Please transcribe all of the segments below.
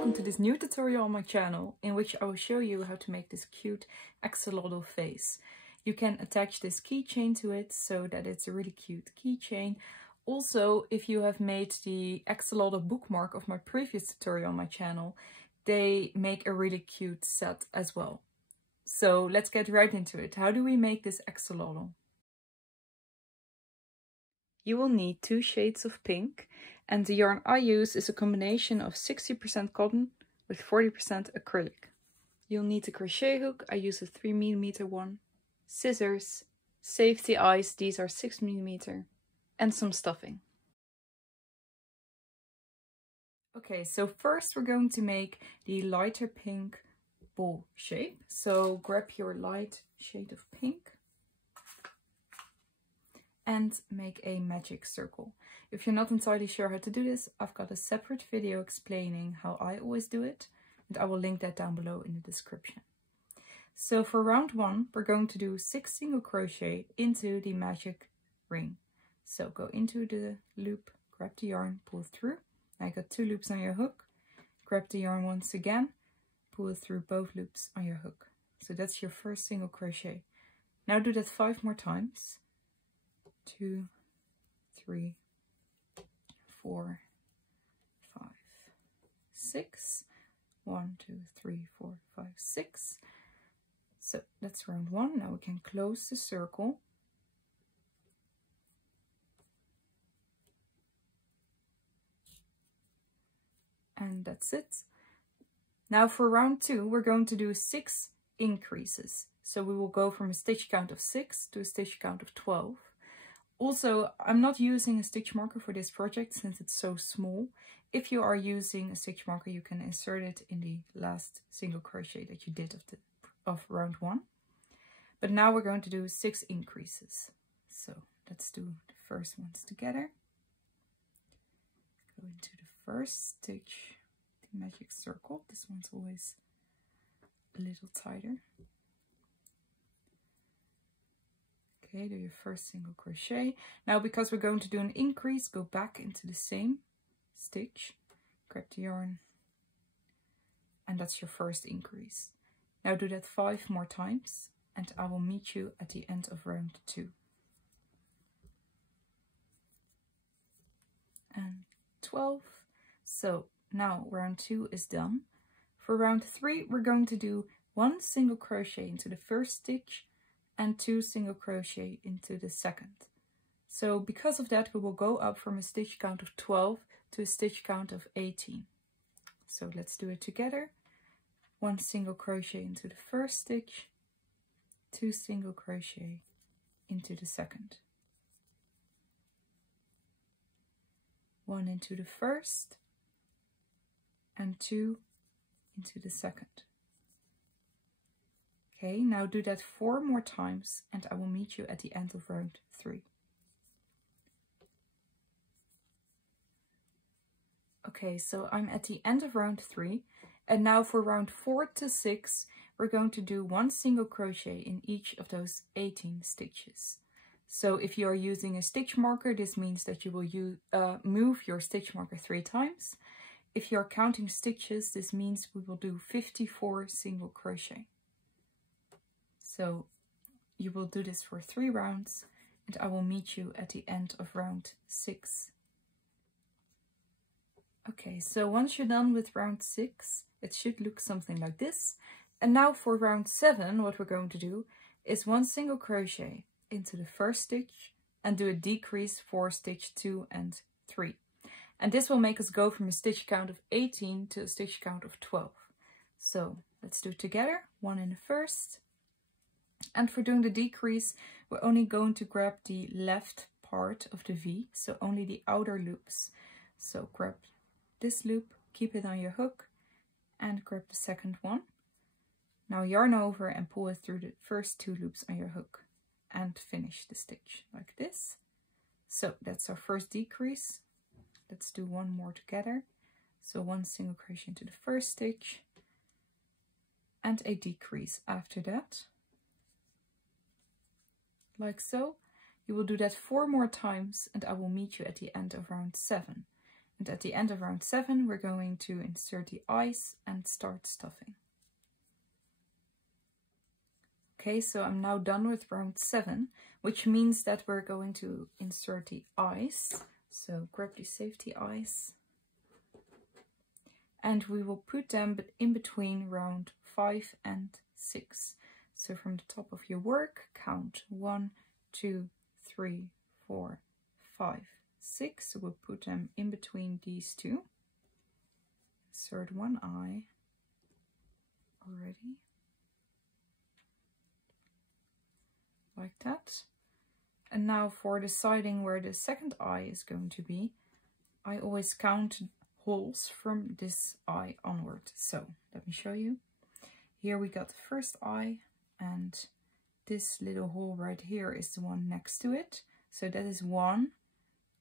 welcome to this new tutorial on my channel in which I will show you how to make this cute axolotl face. You can attach this keychain to it so that it's a really cute keychain. Also, if you have made the axolotl bookmark of my previous tutorial on my channel, they make a really cute set as well. So let's get right into it. How do we make this axolotl? You will need 2 shades of pink, and the yarn I use is a combination of 60% cotton with 40% acrylic. You'll need a crochet hook, I use a 3mm one, scissors, safety eyes, these are 6mm, and some stuffing. Okay, so first we're going to make the lighter pink ball shape. So grab your light shade of pink and make a magic circle. If you're not entirely sure how to do this, I've got a separate video explaining how I always do it, and I will link that down below in the description. So for round 1, we're going to do 6 single crochet into the magic ring. So go into the loop, grab the yarn, pull through. Now you got 2 loops on your hook. Grab the yarn once again, pull it through both loops on your hook. So that's your first single crochet. Now do that 5 more times. 2, 3, 4, 5, 6. 1, 2, 3, 4, 5, 6. So that's round 1. Now we can close the circle. And that's it. Now for round 2, we're going to do 6 increases. So we will go from a stitch count of 6 to a stitch count of 12. Also, I'm not using a stitch marker for this project since it's so small. If you are using a stitch marker, you can insert it in the last single crochet that you did of round 1. But now we're going to do 6 increases. So let's do the first ones together. Go into the first stitch, the magic circle. This one's always a little tighter. Okay, do your first single crochet. Now because we're going to do an increase, go back into the same stitch, grab the yarn, and that's your first increase. Now do that 5 more times, and I will meet you at the end of round 2. And 12. So now round 2 is done. For round 3, we're going to do 1 single crochet into the first stitch and 2 single crochet into the second. So because of that, we will go up from a stitch count of 12 to a stitch count of 18. So let's do it together. 1 single crochet into the first stitch, 2 single crochet into the second. 1 into the first and 2 into the second. Okay, now do that 4 more times and I will meet you at the end of round 3. Okay, so I'm at the end of round 3, and now for round 4 to 6, we're going to do 1 single crochet in each of those 18 stitches. So if you are using a stitch marker, this means that you will move your stitch marker 3 times. If you're counting stitches, this means we will do 54 single crochet. So you will do this for 3 rounds, and I will meet you at the end of round 6. Okay, so once you're done with round 6, it should look something like this. And now for round 7, what we're going to do is 1 single crochet into the first stitch and do a decrease for stitch 2 and 3. And this will make us go from a stitch count of 18 to a stitch count of 12. So let's do it together. 1 in the first. And for doing the decrease, we're only going to grab the left part of the V, so only the outer loops. So grab this loop, keep it on your hook, and grab the second one. Now yarn over and pull it through the first 2 loops on your hook and finish the stitch like this. So that's our first decrease. Let's do 1 more together. So 1 single crochet into the first stitch and a decrease after that. Like so. You will do that 4 more times and I will meet you at the end of round 7. And at the end of round 7, we're going to insert the eyes and start stuffing. Okay, so I'm now done with round 7, which means that we're going to insert the eyes. So grab the safety eyes. And we will put them in between round 5 and 6. So from the top of your work, count 1, 2, 3, 4, 5, 6. So we'll put them in between these two. Insert one eye already. Like that. And now for deciding where the second eye is going to be, I always count holes from this eye onward. So let me show you. Here we got the first eye, and this little hole right here is the one next to it. So that is 1,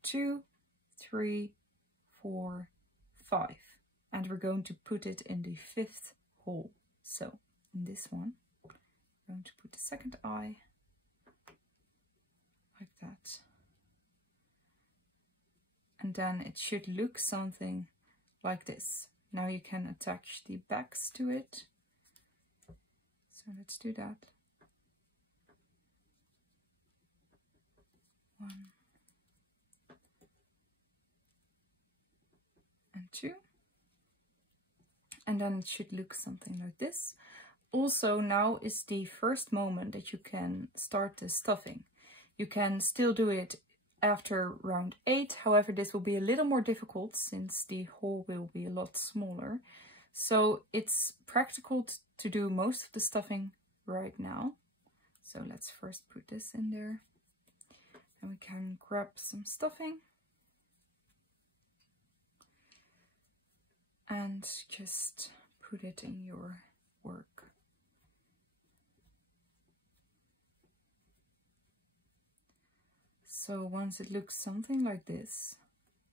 2, 3, 4, 5. And we're going to put it in the 5th hole. So in this one, I'm going to put the second eye like that. And then it should look something like this. Now you can attach the backs to it. So let's do that. 1 and 2. And then it should look something like this. Also, now is the first moment that you can start the stuffing. You can still do it after round 8, however this will be a little more difficult since the hole will be a lot smaller. So it's practical to do most of the stuffing right now. So let's first put this in there. And we can grab some stuffing. And just put it in your work. So once it looks something like this,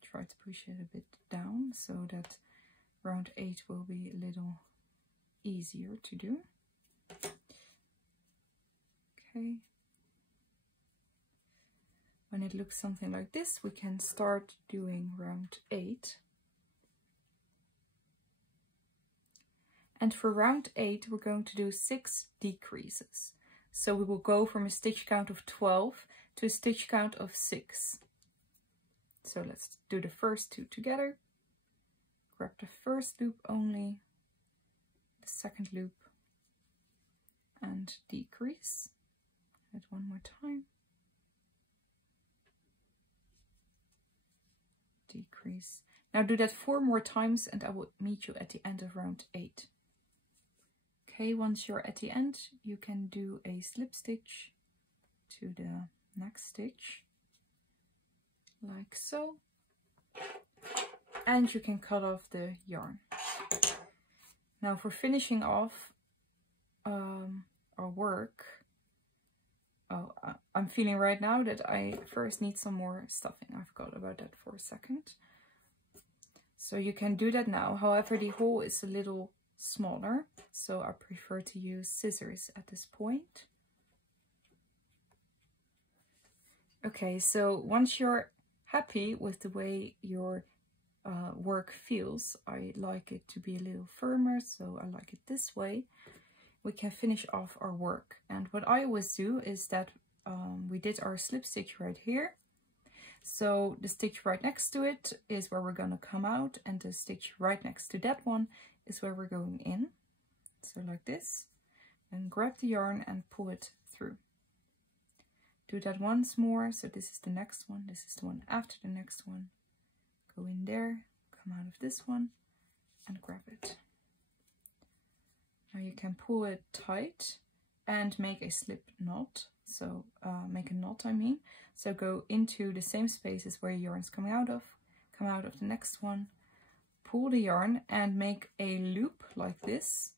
try to push it a bit down so that round 8 will be a little easier to do. Okay. When it looks something like this, we can start doing round 8. And for round 8, we're going to do 6 decreases. So we will go from a stitch count of 12 to a stitch count of 6. So let's do the first 2 together. Grab the first loop only, the second loop, and decrease. Do it one more time. Decrease. Now do that 4 more times and I will meet you at the end of round 8. Okay, once you're at the end, you can do a slip stitch to the next stitch, like so. And you can cut off the yarn. Now for finishing off our work, I'm feeling right now that I first need some more stuffing. I forgot about that for a second. So you can do that now. However, the hole is a little smaller, so I prefer to use scissors at this point. Okay, so once you're happy with the way your work feels, I like it to be a little firmer, so I like it this way. We can finish off our work. And what I always do is that we did our slip stitch right here. So the stitch right next to it is where we're going to come out, and the stitch right next to that one is where we're going in. So like this. And grab the yarn and pull it through. Do that once more. So this is the next one. This is the one after the next one. Go in there, come out of this one and grab it. Now you can pull it tight and make a slip knot. So make a knot, I mean. So go into the same spaces where your yarn's coming out of. Come out of the next one. Pull the yarn and make a loop like this.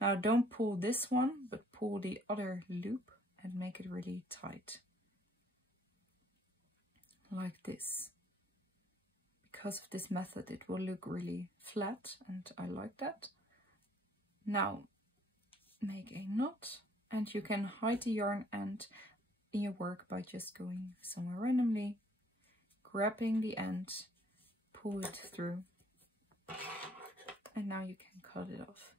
Now don't pull this one, but pull the other loop and make it really tight. Like this. Because of this method, it will look really flat, and I like that. Now make a knot, and you can hide the yarn end in your work by just going somewhere randomly, grabbing the end, pull it through. And now you can cut it off.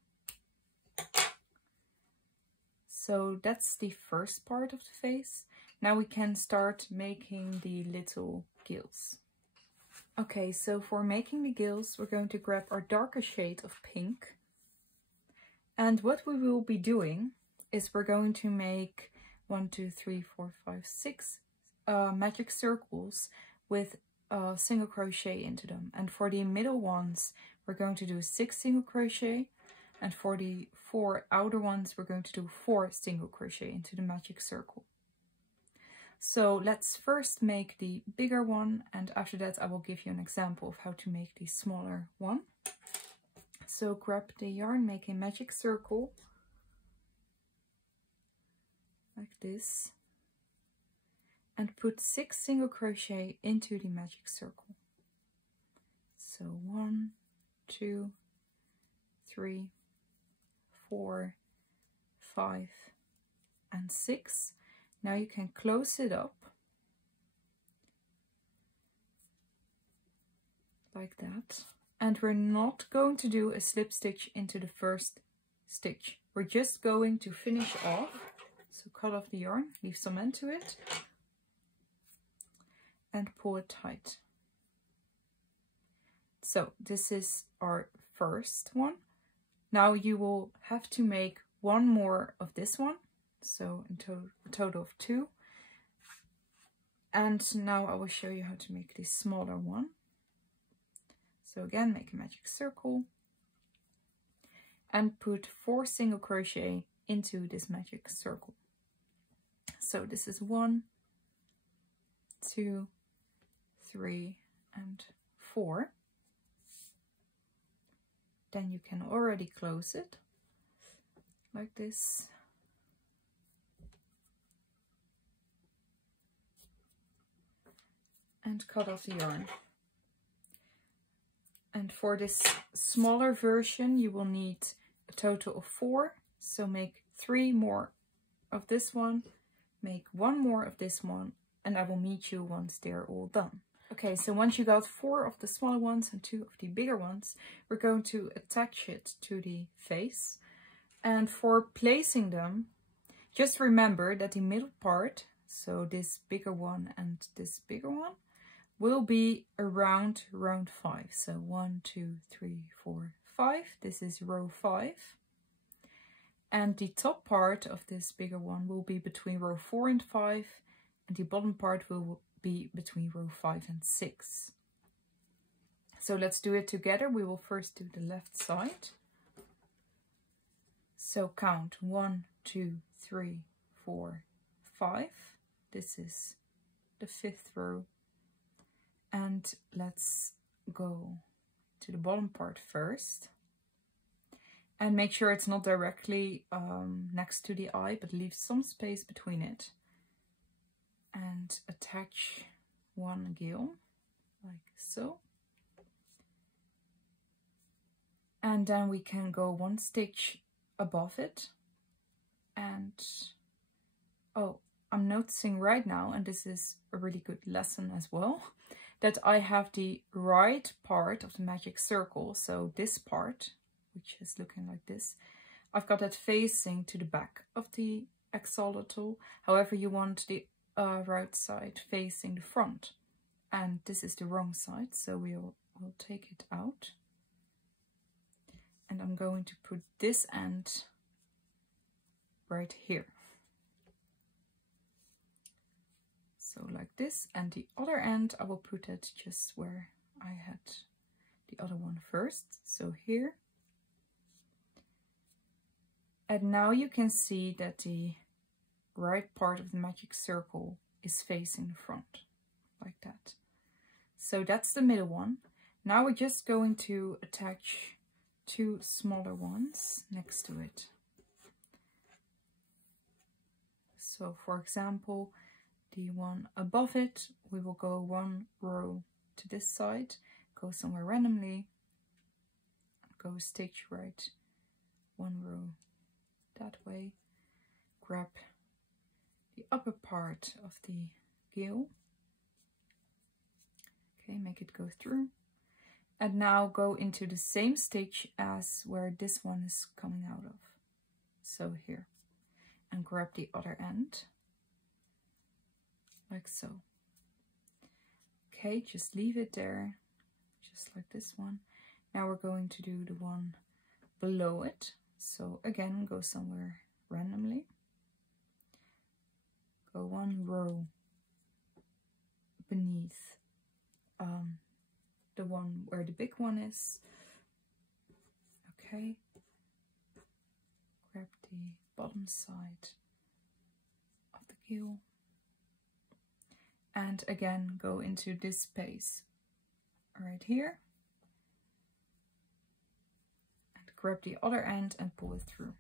So that's the first part of the face. Now we can start making the little gills. Okay, so for making the gills, we're going to grab our darker shade of pink. And what we will be doing is we're going to make 1, 2, 3, 4, 5, 6 magic circles with single crochet into them. And for the middle ones, we're going to do 6 single crochet. And for the 4 outer ones, we're going to do 4 single crochet into the magic circle. So let's first make the bigger one, and after that I will give you an example of how to make the smaller one. So grab the yarn, make a magic circle like this, and put 6 single crochet into the magic circle. So 1, 2, 3, 4, 5, and 6. Now you can close it up like that. And we're not going to do a slip stitch into the first stitch. We're just going to finish off. So cut off the yarn, leave some end to it, and pull it tight. So this is our first one. Now you will have to make one more of this one. So in a total of 2. And now I will show you how to make this smaller one. So again, make a magic circle and put 4 single crochet into this magic circle. So this is 1, 2, 3, and 4. Then you can already close it like this. And cut off the yarn. And for this smaller version, you will need a total of 4. So make 3 more of this one, make 1 more of this one, and I will meet you once they're all done. Okay, so once you got 4 of the smaller ones and 2 of the bigger ones, we're going to attach it to the face. And for placing them, just remember that the middle part, so this bigger one and this bigger one, will be around round 5. So 1, 2, 3, 4, 5. This is row 5. And the top part of this bigger one will be between row 4 and 5. And the bottom part will be between row 5 and 6. So let's do it together. We will first do the left side. So count 1, 2, 3, 4, 5. This is the 5th row. And let's go to the bottom part first. And make sure it's not directly next to the eye, but leave some space between it. And attach 1 gill, like so. And then we can go 1 stitch above it. And, oh, I'm noticing right now, and this is a really good lesson as well, that I have the right part of the magic circle, so this part, which is looking like this, I've got that facing to the back of the axolotl. However, you want the right side facing the front, and this is the wrong side, so we'll take it out. And I'm going to put this end right here. So like this, and the other end I will put it just where I had the other one first, so here. And now you can see that the right part of the magic circle is facing the front, like that. So that's the middle one. Now we're just going to attach 2 smaller ones next to it. So for example, the one above it, we will go 1 row to this side, go somewhere randomly, go stitch right 1 row that way, grab the upper part of the gill, okay, make it go through, And now go into the same stitch as where this one is coming out of. So here. And grab the other end. Like so. Okay, just leave it there. Just like this one. Now we're going to do the one below it. So again, go somewhere randomly. Go one row beneath the one where the big one is. Okay. Grab the bottom side of the gill. And again, go into this space right here. And grab the other end and pull it through.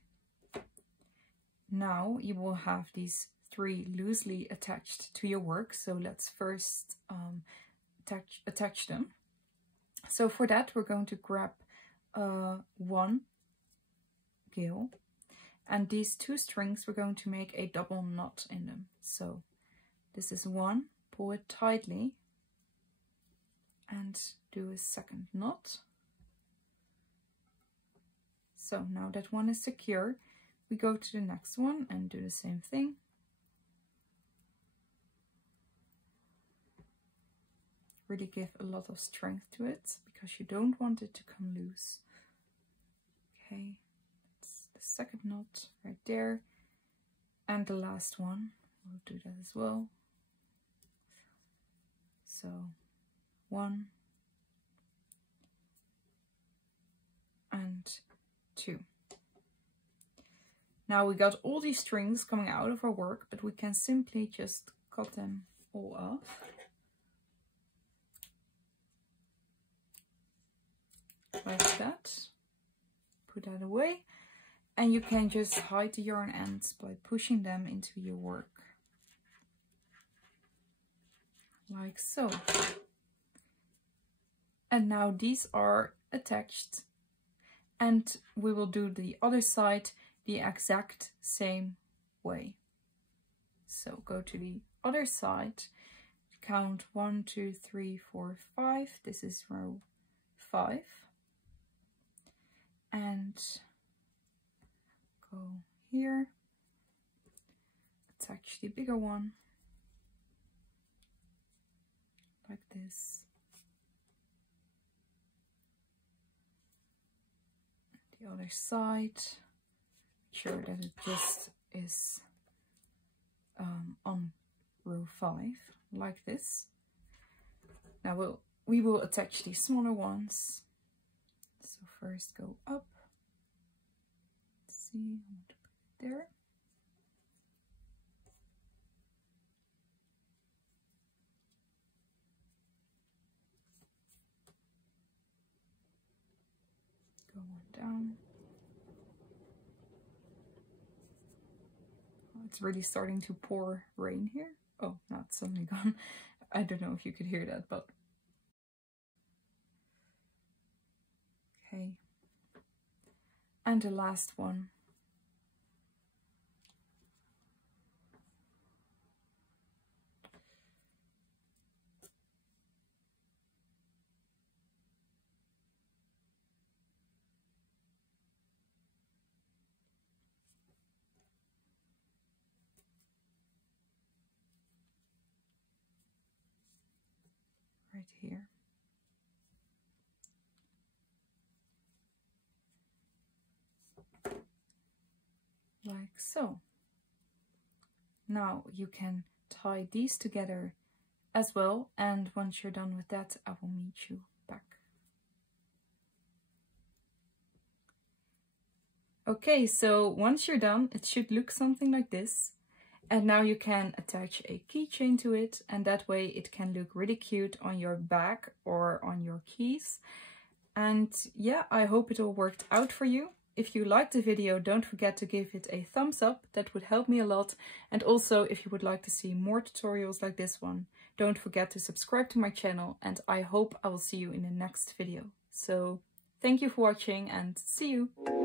Now you will have these 3 loosely attached to your work. So let's first attach them. So for that, we're going to grab one gill. And these 2 strings, we're going to make a double knot in them. So this is one, pull it tightly and do a second knot. So now that one is secure, we go to the next one and do the same thing. Really give a lot of strength to it because you don't want it to come loose. Okay, that's the second knot right there. And the last one, we'll do that as well. So 1 and 2. Now we got all these strings coming out of our work, but we can simply just cut them all off. Like that. Put that away. And you can just hide the yarn ends by pushing them into your work. Like so. And now these are attached. And we will do the other side the exact same way. So go to the other side. Count 1, 2, 3, 4, 5. This is row 5. And go here, attach the bigger one, like this. The other side, make sure that it just is on row 5, like this. Now we will attach the smaller ones. So first go up, let's see, I want to put it there. Go on down. Oh, it's really starting to pour rain here. Oh, now it's suddenly gone. I don't know if you could hear that, but okay. And the last one. Right here. Like so. Now you can tie these together as well, and once you're done with that, I will meet you back. Okay, so once you're done, it should look something like this. And now you can attach a keychain to it, and that way it can look really cute on your bag or on your keys. And yeah, I hope it all worked out for you. If you liked the video, don't forget to give it a thumbs up. That would help me a lot. And also, if you would like to see more tutorials like this one, don't forget to subscribe to my channel, and I hope I will see you in the next video. So thank you for watching and see you!